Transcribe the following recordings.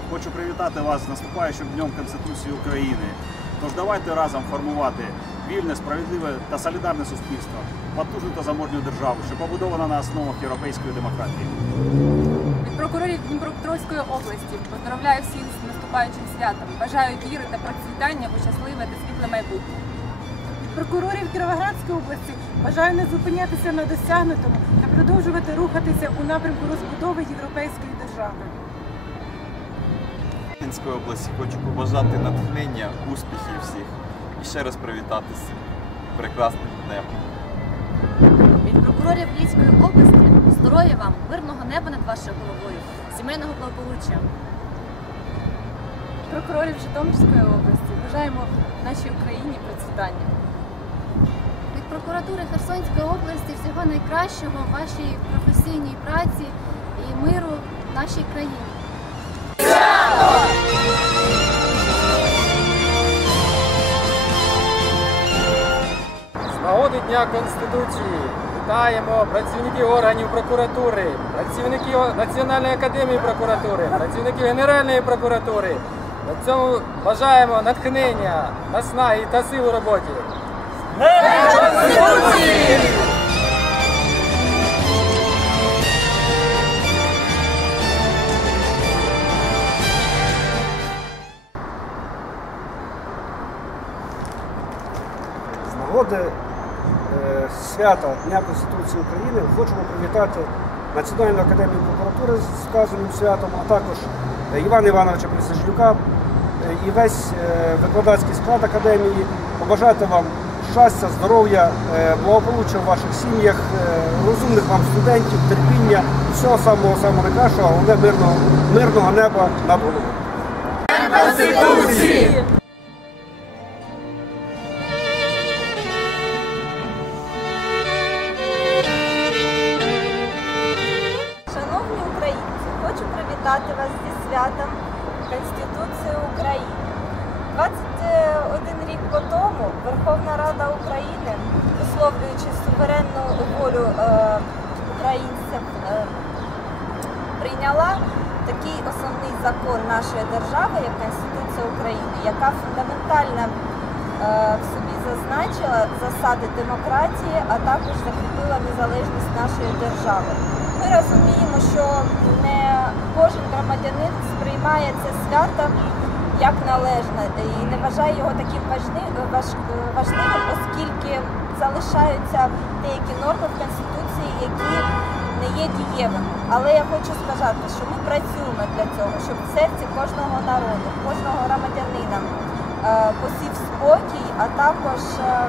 прокурорів хочу привітати вас з наступаючим Днем Конституції України. Тож давайте разом формувати вільне, справедливе та солідарне суспільство, потужну та заможню державу, що побудована на основах європейської демократії. Від прокурорів Дніпропетровської області поздравляю всіх з наступаючим святом. Бажаю віри та процвітання у щасливе та світле майбутнє. прокурорів Кіровоградської області бажаю не зупинятися на досягнутому та продовжувати рухатися у напрямку розбудови європейської держави. Рівненської області хочу побажати натхнення, успіхів всіх і ще раз привітати з цим прекрасним днем. Від прокурорів Львівської області здоров'я вам, мирного неба над вашою головою, сімейного благополуччя. Прокурорів Житомирської області бажаємо нашій Україні процвітання. Від прокуратури Херсонської області всього найкращого в вашій професійній праці і миру в нашій країні. Нагоди Дня Конституції вітаємо працівників органів прокуратури, працівників Національної академії прокуратури, працівників Генеральної прокуратури. На цьому бажаємо натхнення, наснаги та сил у роботі. З нагоди свята Дня Конституції України хочемо привітати Національну академію прокуратури з вказаним святом, а також е, Івана Івановича Присяжнюка е, і весь е, викладацький склад академії. Побажати вам щастя, здоров'я, благополуччя в ваших сім'ях, розумних вам студентів, терпіння всього самого самого найкращого, головне мирного, мирного неба над головою. Шановні привітати вас зі святом Конституції України. 21 рік по тому Верховна Рада України, висловлюючи суверенну волю е, українців, е, прийняла такий основний закон нашої держави, як Конституція України, яка фундаментально е, в зазначила засади демократії, а також закріпила незалежність нашої держави. Ми розуміємо, що не кожен громадянин сприймає це свято як належне і не вважає його таким важливим, оскільки залишаються деякі норми в Конституції, які не є дієвими. Але я хочу сказати, що ми працюємо для цього, щоб в серці кожного народу, кожного громадянина посів спокій, а також е,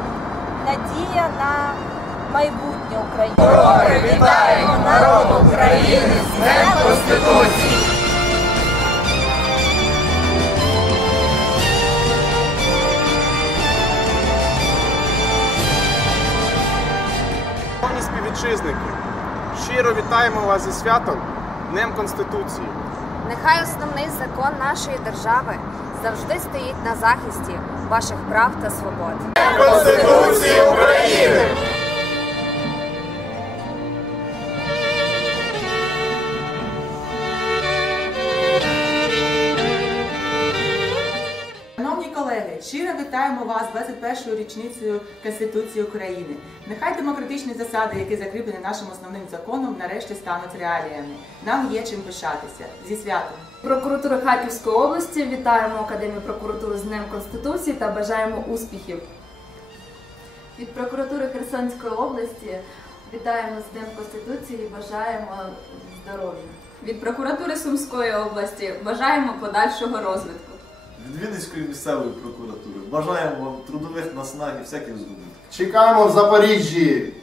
надія на майбутнє України. Вітаємо народ України з Днем Конституції! Шановні співвітчизники, щиро вітаємо вас зі святом Днем Конституції. Нехай основний закон нашої держави завжди стоїть на захисті ваших прав та свобод. Конституції України! Вітаємо вас з 21-ю річницею Конституції України. Нехай демократичні засади, які закріплені нашим основним законом, нарешті стануть реаліями. Нам є чим пишатися. Зі святом! Прокуратури Харківської області вітаємо Академію прокуратури з Днем Конституції та бажаємо успіхів. Від прокуратури Херсонської області вітаємо з Днем Конституції і бажаємо здоров'я. Від прокуратури Сумської області бажаємо подальшого розвитку. Від Вінницької місцевої прокуратури бажаємо вам трудових наснаг і всяких здобутків. Чекаємо в Запоріжжі!